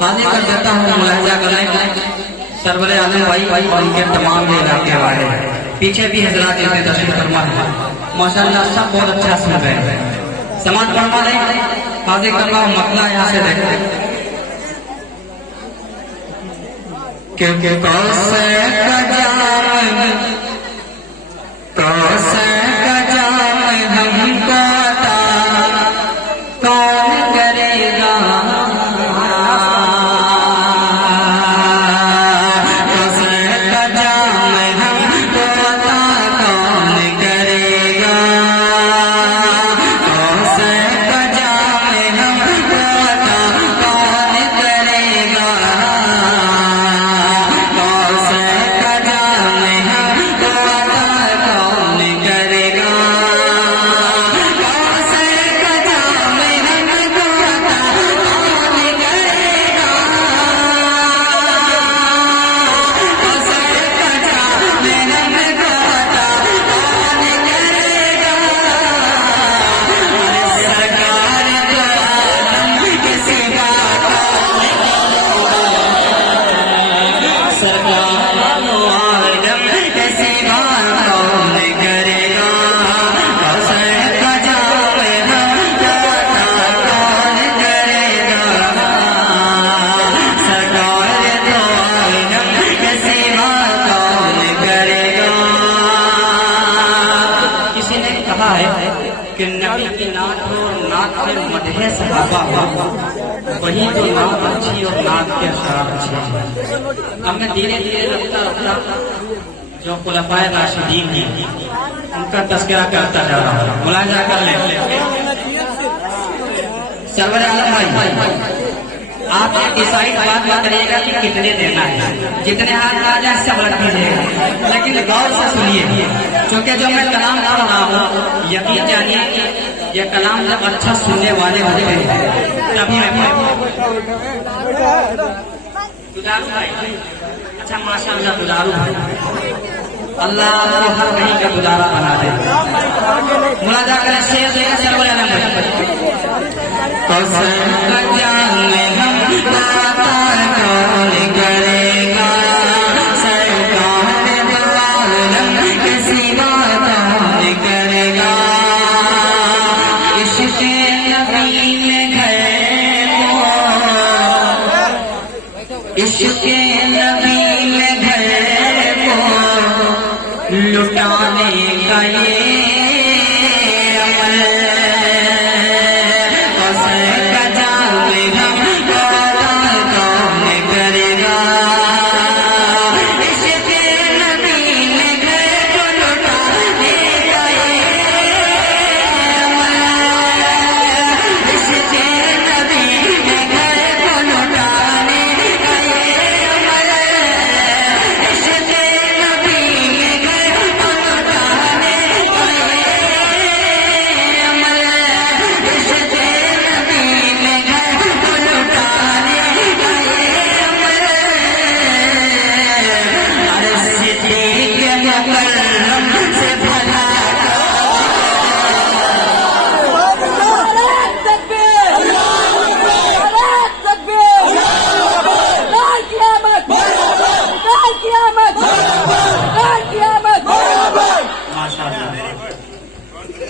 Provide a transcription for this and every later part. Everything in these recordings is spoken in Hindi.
हाजिर कर देता हूँ मुलाहिजा करने सरवरे आलम भाई उनके तमाम इलाके वाले पीछे भी हजरात इतने तशरीफ फरमा है माशाअल्लाह सब बहुत अच्छा सुन रहे हैं। समाज फरमा रहे हाजिर कर रहा हूँ मसला यहाँ से देखते क्योंकि कौसे का जाम हमको अता कौन करेगा कि नबी की नात और नात के मदहे सहाबा वही तो नात अच्छी और नात के अशरार अच्छे हैं। अब मैं धीरे धीरे रफ्ता रफ्ता जो खुलफाए राशिदीन हैं उनका तस्करा करता जा रहा हूँ। मुलाहिजा कर ले सरवर आलम भाई आप डिसाइड बात करिएगा कि कितने देना है, जितने हाथ आ जाए सब रख दीजिएगा, लेकिन गौर से सुनिए क्योंकि जो मैं कलाम पढ़ रहा हूँ यकीन जानिए ये कलाम जब अच्छा सुनने वाले होते हैं तभी मैं गुजारू भाई अच्छा माशाअल्लाह गुजारू भाई अल्लाह हर कहीं का गुजारा बना दे। मुलाजा करें शेर देगा सरवर आलम भाई इश्क़े नबी में घर को लुटाने का ये अमल का जावे हम कौन करेगा। इश्क़े नबी में घर को लुटाने का ये अमल इश्क़े नबी में घर को लुटाने का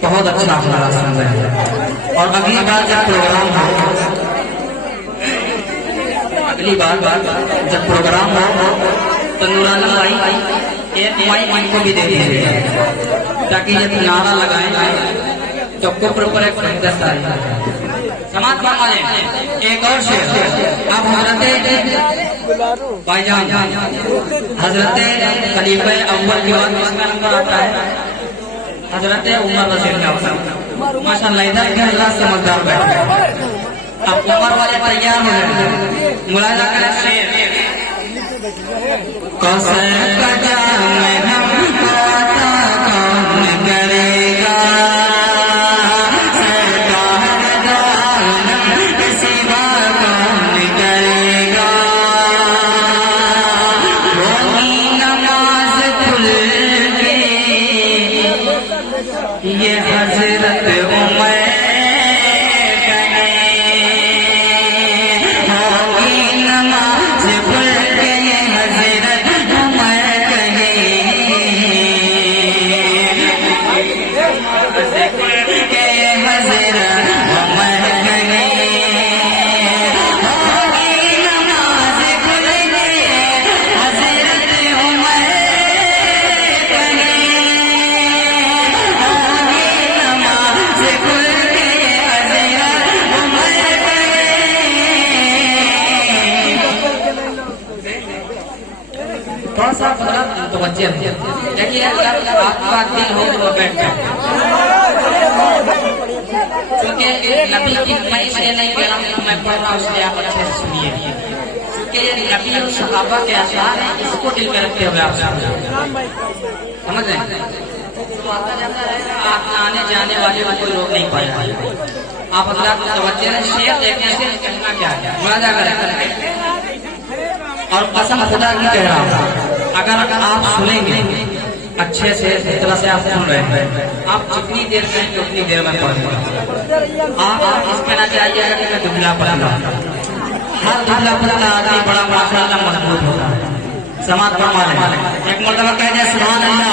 बहुत अच्छा हमारा सुन रहे हैं। और अगली बार जब प्रोग्राम हो जब प्रोग्राम हो तो नूरालम भाई एक माइक इनको भी दे दीजिएगा ताकि जब नारा लगाए तो कुफ्र पर एक फहदत आए। समाज फरमाए एक और शेर अब हजरत भाईजान हजरत खलीफा अव्वल के बाद इसका नंबर आता है हजरत उमर रज़ी अल्लाह माशाअल्लाह इधर के अल्लाह समझदार बैठे अब उमर वाले तैयार हो गए। मुलाहिजा करें शेर कसम का जाम हम पता कौन करेगा सरकार दानम सिवा कौन करेगा होगी नमाज खुल के ये हजरत उमर कहें थोड़ा सा तो बच्चे देखिए आपका दिल हो तो बैठ क्योंकि नबी की मैं इसलिए नहीं कह रहा हूँ, मैं पढ़ रहा हूँ इसलिए आप अच्छे से सुनिए, क्योंकि ये नबी और सहाबा के आसार है, इसको दिल में रखते हुए आप समझ रहे हैं। तो आता जाता रहेगा, आप आने जाने वाले को कोई रोक नहीं पाएगा। आप अल्लाह को तवज्जो से शेर देखने से कहना क्या है, मुरादा करें और कसम खुदा की कह रहा हूँ, अगर आप सुनेंगे अच्छे से जिस तरह से आप सुन रहे हैं, आप जितनी देर कहेंगे उतनी देर में पढ़ेंगे। आप इसमें ना चाहिए कि मैं दुबला पढ़ा, हर दुबला पढ़ा आदमी बड़ा माशाअल्लाह मजबूत होता है। समाज फरमा रहे एक मरतबा कह दिया सुभान अल्लाह।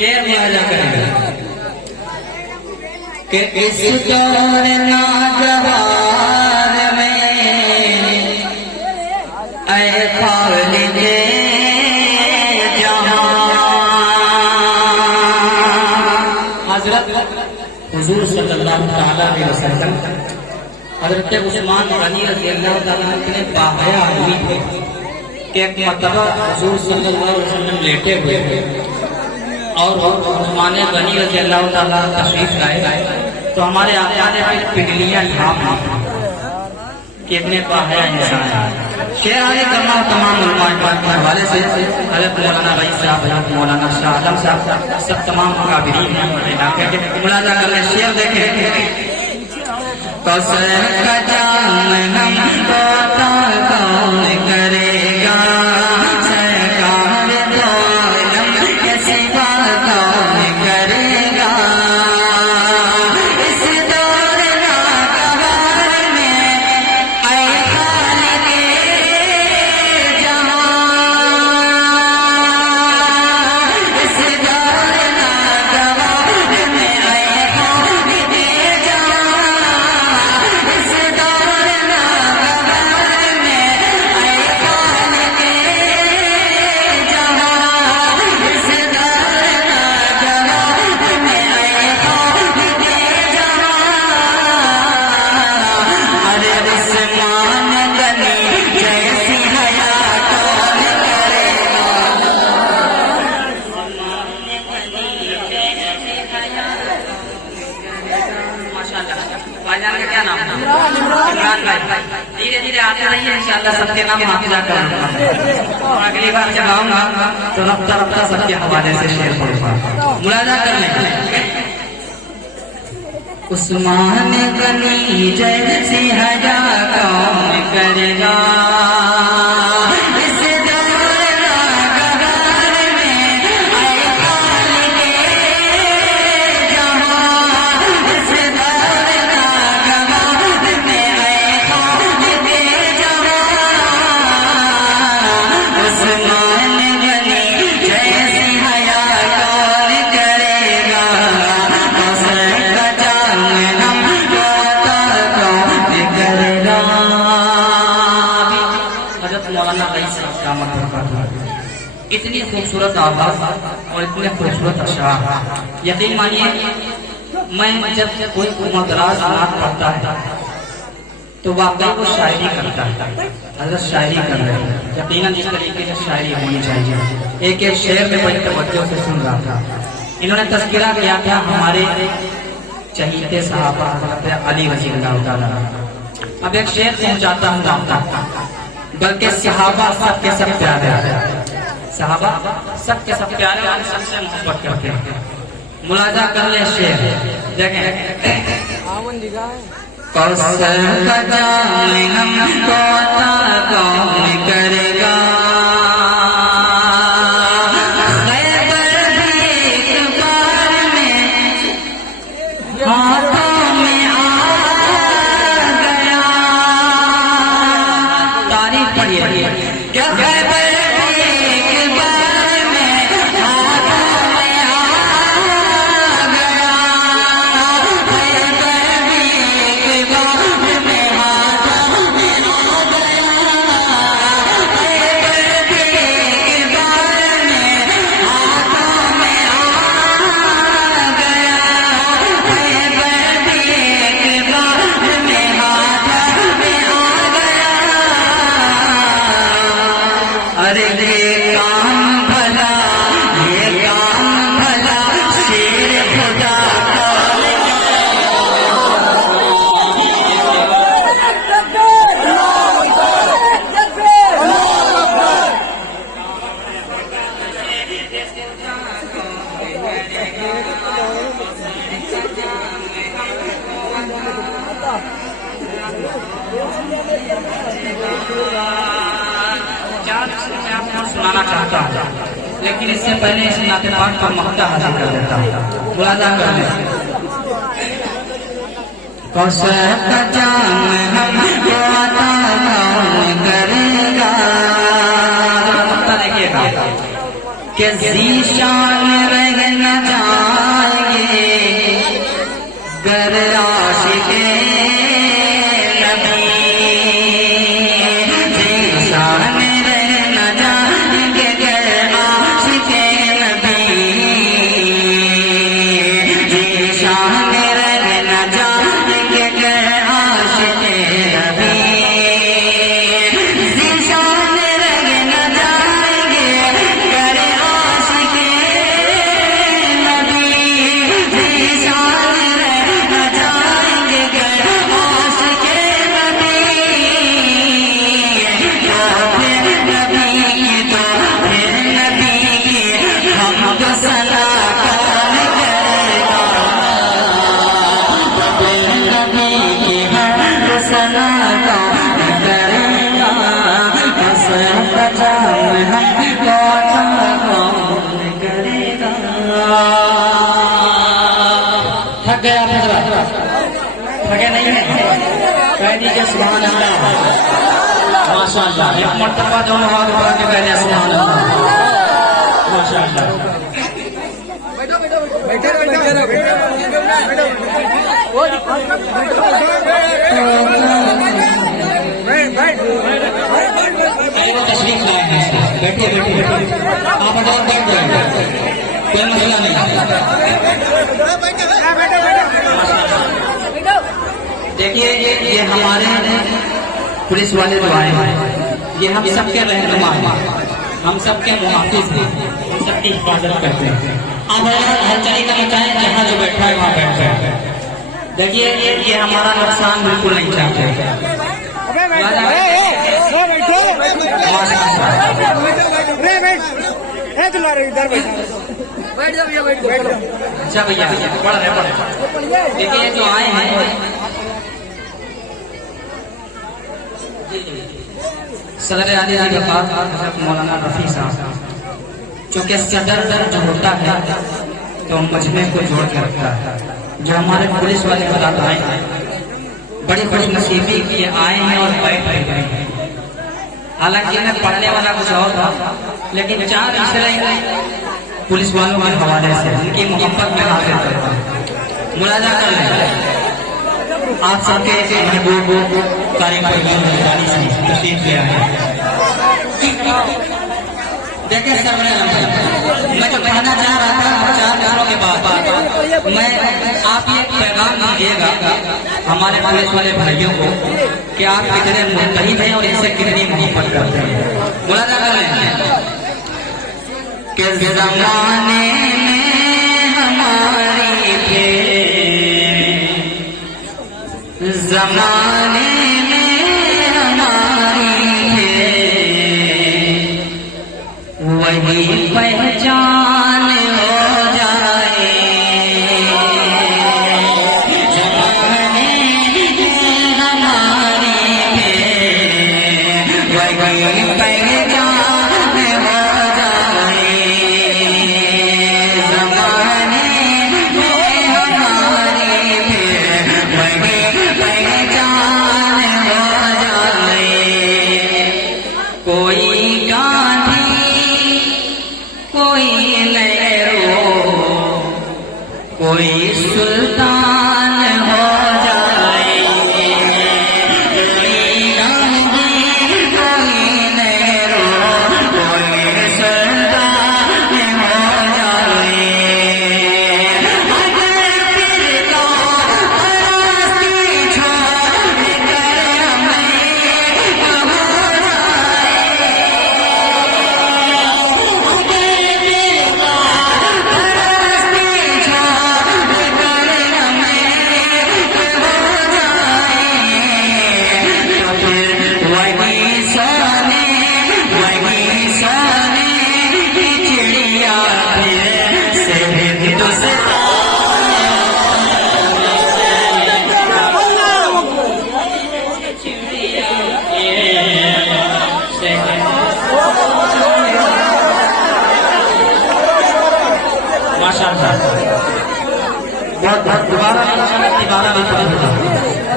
शेर में आजा करेगा कि इस दौर नाजवार में ऐ खालिदे जहां हजरत हुजूर सल्लल्लाहु अलैहि वसल्लम हजरत उस्मान गनी रज़ी अल्लाह तआला इतने बाहया आदमी थे कि एक मर्तबा हुजूर सल्लल्लाहु अलैहि वसल्लम लेटे हुए थे और उस्मान गनी रज़ी अल्लाह तआला तशरीफ लाए तो हमारे आका ने फिर पिघलियां ढांप कितने बाहया इंसान है। शेर आगे करना तमाम उलमा के हवाले से हज़रत मौलाना रईस साहब, हज़रत मौलाना शाह आलम साहब, सब तमाम काबिरीन हैं इलाके के। मुलाजा करने शेर देखें कसर का जाम हम कौन करेगा, सरकार दो आलम के सिवा कौन करेगा। इस दौर नागवार में ऐ खालिदे जहां, इस दौर नागवार में ऐ खालिदे जहां, इस दौर नागवार में ऐ खालिदे जहां, इस दौर नागवार में ऐ खालिदे जहां। अरे उस्मान गनी जैसी हया कौन करेगा, माशाअल्लाह। भाईजान का क्या नाम है? इमरान भाई। धीरे धीरे आते रहिए, इंशाअल्लाह सबके नाम हाफिजा करूंगा और अगली बार जब आऊंगा तो रफ्ता रफ्ता सबके हवाले से शेर पढ़ूंगा। मुलाजा करने उस्मान गनी जैसी हया कौन करेगा, इस दौर नागवार में ऐ खालिदे जहां, इस दौर नागवार में ऐ खालिदे जहां। उस्मान गनी जैसी हया कौन करेगा, कसर का जाम हम कौन करेगा। हज़रत मौलाना रईस साहब का मतलब इतनी खूबसूरत आवाज और इतने खूबसूरत अशआर, यकीन मानिए मैं जब कोई मदराज नात पढ़ता है तो वाकई वो शायरी करता है। हजरत शायरी कर रहे हैं, यकीनन जिस तरीके से शायरी होनी चाहिए। एक एक शेर में बड़ी तवज्जो से सुन रहा था। इन्होंने तज़किरा किया था हमारे चहीते सहाबा हज़रत अली रज़ियल्लाहु ताला। अब एक शेर पहुंचाता हूँ आपका, बल्कि सहाबा सबके सब प्यारे हैं, सहाबा सबके सब प्यारे और सबसे मोहब्बत करते हैं। मुलाजा कर ले शेर, देखें। कौसर का जाम हमको अता कौन करेगा, खैबर भी एक बार में हाथों में आ गया। तारीफ पढ़िए क्या, खैबर भी एक बार में हाथों में आ गया, खैबर भी एक बार में हाथों में आ गया, खैबर भी एक बार में हाथों में आ गया, खैबर भी एक बार में हाथों में आ गया। अरे ये काम भला, ये काम भला शेर खुदा का। सुनाना चाहता हूँ, लेकिन इससे पहले इस नाते पाक पर मक्ता हासिल कर देता हूँ। मुलाजा कर ले। कौसर का जाम हमको अता कौन करेगा, मक्ता देखिएगा कि ज़ीशान रह न जाएंगे गर आशिक़े नबी, ज़ीशान रह न जाएंगे गर आशिक़े नबी, ज़ीशान रह न जाएंगे गर आशिक़े नबी, ज़ीशान रह न जाएंगे गर आशिक़े नबी, ज़ीशान रह न जाएंगे गर आशिक़े नबी। तो फिर नबी की, तो फिर नबी की हमको सना कौन करेगा, तो फिर नबी की हमको सना कौन करेगा, कौसर का जाम हमको अता कौन करेगा। थक गया हजरत? थके नहीं है? कह दीजिए सुभान अल्लाह, माशाअल्लाह। एक मर्तबा दोनों हाथ उठा के कह दिया सुभान अल्लाह, माशाअल्लाह। तशरीफ लाए हैं, बैठिए बैठिए, आप अगर बैठ जाएंगे कोई मसला नहीं। देखिए ये हमारे पुलिस वाले जो आए हैं, ये हम सबके रहनुमा हैं, हम सबके मुहाफिज हैं, हम सबकी हिफाजत करते हैं। आप हलचली का चाहें, जहाँ जो बैठा है वहाँ बैठ जाए। देखिए ये हमारा नुकसान बिल्कुल नहीं चाहते। अच्छा भैया पढ़ रहे। देखिए जो आए हैं सदर आली के पास हज़रत मौलाना रफ़ी साहब, चूँकि सदर जो होता है तो मजमे को जोड़ के रखता है। जो हमारे पुलिस वाले हज़रात आए हैं, बड़ी खुशनसीबी के आए हैं और बैठ रहे हैं। हालांकि इन्हें पढ़ने वाला कुछ और था, लेकिन चार इसलिए पुलिस वालों के हवाले से उनकी मोहब्बत में हाजिर करता है। मुलाजा कर लें आप सबके महबूब कार्यक्रम से तशरीफ ले आए। देखिए सर, मैं जो कहना चाह रहा था 4 मिनटों के बाद मैं आप ये पैगाम दीजिएगा हमारे पुलिस वाले भाइयों को कि आप कितने मुस्तहिद हैं और इनसे कितनी मोहब्बत करते हैं। मुलाजा कर रहे हैं कि ज़माने में हमारी भेंट, ज़माने में हमारी भेंट, वही पहचान हो जाए। ज़माने में हमारी भेंट, वही पहचान कोई सुल्तान हो जाएंगे, कोई गांधी, कोई नेहरू, कोई सुल्तान हो जाएंगे। अगर फिरका रास्ते छोड़ कर हमें हो जाए, बहुत दोबारा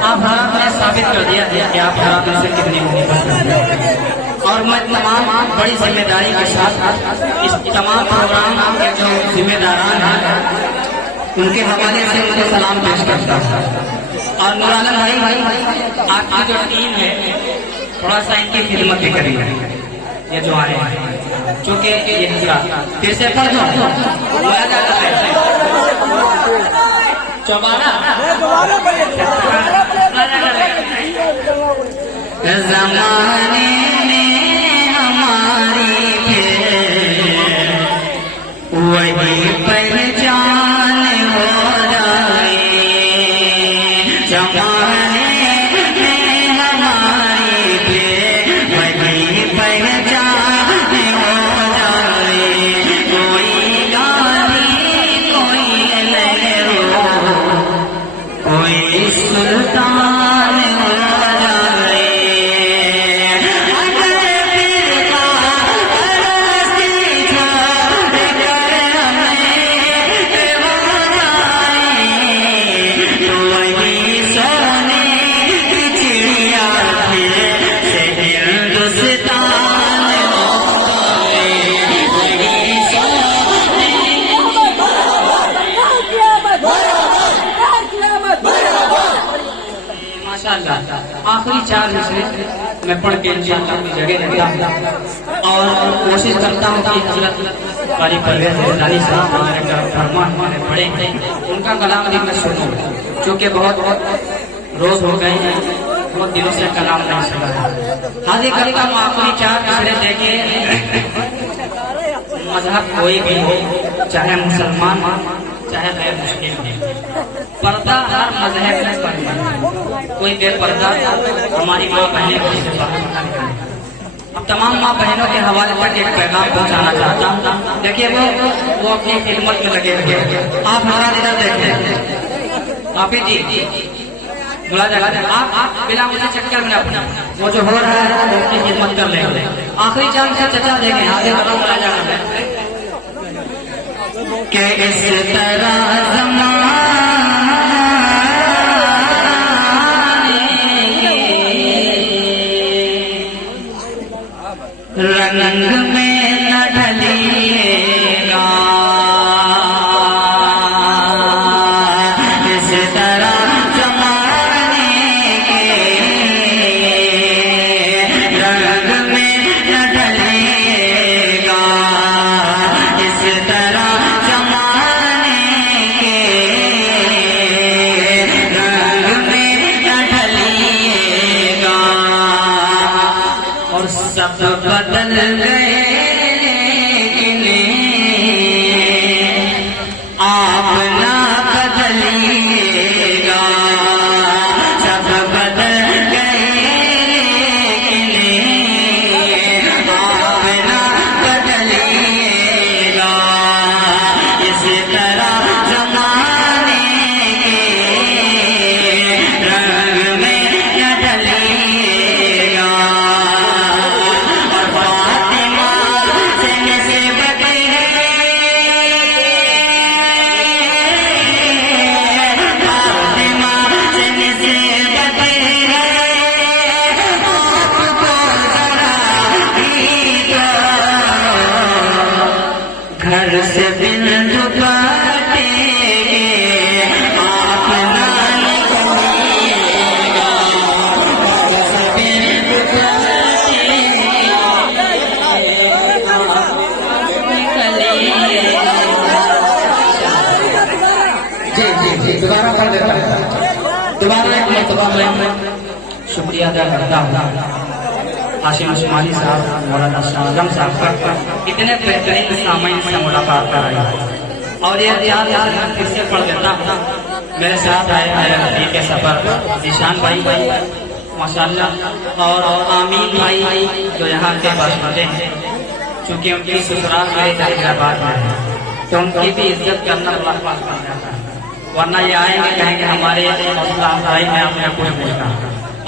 आप भारत ने साबित कर दिया कि आप भारत में से कितनी मोहब्बत करते हैं। और मैं तमाम बड़ी जिम्मेदारी के साथ इस तमाम प्रोग्राम के जो जिम्मेदारान हैं उनके हवाले से उनको सलाम पेश करता हूँ। और नूरालम भाई आपकी जो टीम है थोड़ा सा इनकी खिदमत भी करेंगे, ये जो आए हैं चूंकि ये फिर से पढ़ दो ज़माने में हमारी भेंट, वही पहचान हो जाए। ज़माने में हमारी भेंट, वही पहचान हो जाए। कोई गांधी, कोई नेहरू, कोई सुल्तान हो जाए। अगर फिरका रास्ते छोड़ कर हमें हो जाए, तो वही सोने की चिड़िया फिर से हिंदुस्तान हो जाए। वही सोने माशाअल्लाह। आखिरी 4 मिसरे मैं पढ़ के इंशाअल्लाह अपनी जगह रहता हूँ और कोशिश करता हूँ कि हज़रत कारी परवेज़ ज़िलानी साहब हमारे फरमान हमारे बड़े हैं उनका कलाम भी मैं सुनूँ, चूँकि बहुत रोज हो गए हैं, बहुत दिनों से कलाम नहीं सुना है। हाजिर करता हूँ आखिरी 4 मिसरे देखिए। मजहब कोई भी हो, चाहे मुसलमान चाहे गैर मुस्लिम है, पर्दा हर मजहब में फर्ज है। कोई बेपर्दा हमारी माँ बहनें को इससे बाहर निकाल करें। अब तमाम माँ बहनों के हवाले तक एक पैगाम पहुँचाना चाहता हूँ। देखिए वो अपनी खिदमत में लगे हुए। आप हमारा इधर देखें, आप जी बुला जाएगा आप बिना मुझे चक्कर में अपना वो जो हो रहा है वो अपनी खिदमत कर लेंगे। आखिरी चांद से चचा देखें, आगे बताओ बुला जाएगा कि इस तरह ज़माने रंग में न ढलिएगा। इस तरह ज़माने के रंग में न ढलिएगा। सब बदल गए आप ना बदलिएगा, सब बदल गए आप ना बदलिएगा, इस तरह जमाने के रंग में न ढलिएगा। और फातिमा से निस्बत है, फातिमा से निस्बत है, आपको जरा भी तो घर से बिंदु काटे आप ना निकलिएगा, घर से बिंदु काटे निकलिएगा। जी दोबारा कर देता है, दोबारा एक मरतबा मैं शुक्रिया अदा करता हूँ हाशिम उस्मानी साहब, मौलाना शाहजम साहब का इतने बेहतरीन सामईन से मुलाकात कराई। और ये याद मैं फिर से पढ़ देता हूँ। मेरे साथ आए मेरे नबी के सफर निशान भाई माशाल्लाह, और आमीन भाई जो यहाँ के बाशिंदे हैं, चूँकि उनकी ससुराल मेरे हैदराबाद में है तो उनकी भी इज्जत करना अल्लाह पाक बन जाता है, वरना ये आएंगे कहेंगे हमारे मौजूदा भाई में आपने कोई पूछना।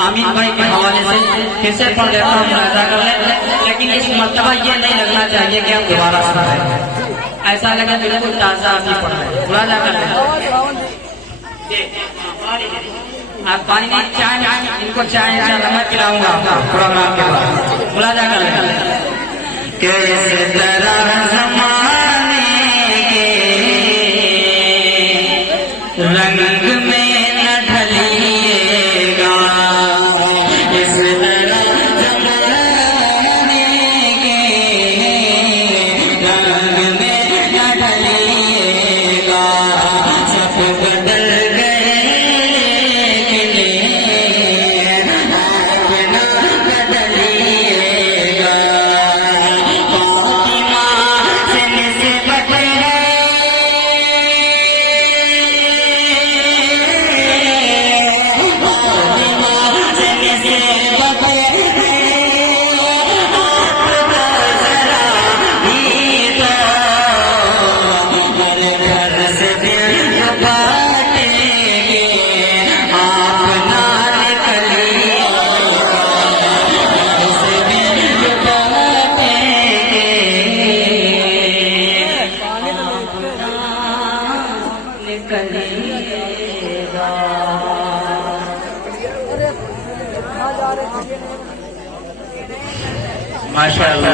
आमीन भाई के हवाले से फिर से पढ़ देता हूँ, मुलाजा कर ले, लेकिन इस मरतबा ये नहीं लगना चाहिए कि हम दोबारा सुनाएं, ऐसा लगे बिल्कुल ताज़ा अभी पढ़ रहे, मुलाजा कर ले। आप पानी नहीं, चाय इनको चाय इंशाल्लाह मैं पिलाऊंगा प्रोग्राम के बाद, मुलाजा कर ले। किस तरह ज़माने के रंग में न ढलिएगा, इस तरह ज़माने के रंग में न ढलिएगा, सब बदल गए लेकिन आप ना बदलिएगा। फातिमा से निस्बत है, फातिमा से निस्बत है, आपको जरा भी तो हर घर से दिल बाटेंगे, आप ना निकलिएगा, घर से दिल बाटेंगे, निकलिएगा। माशाअल्लाह।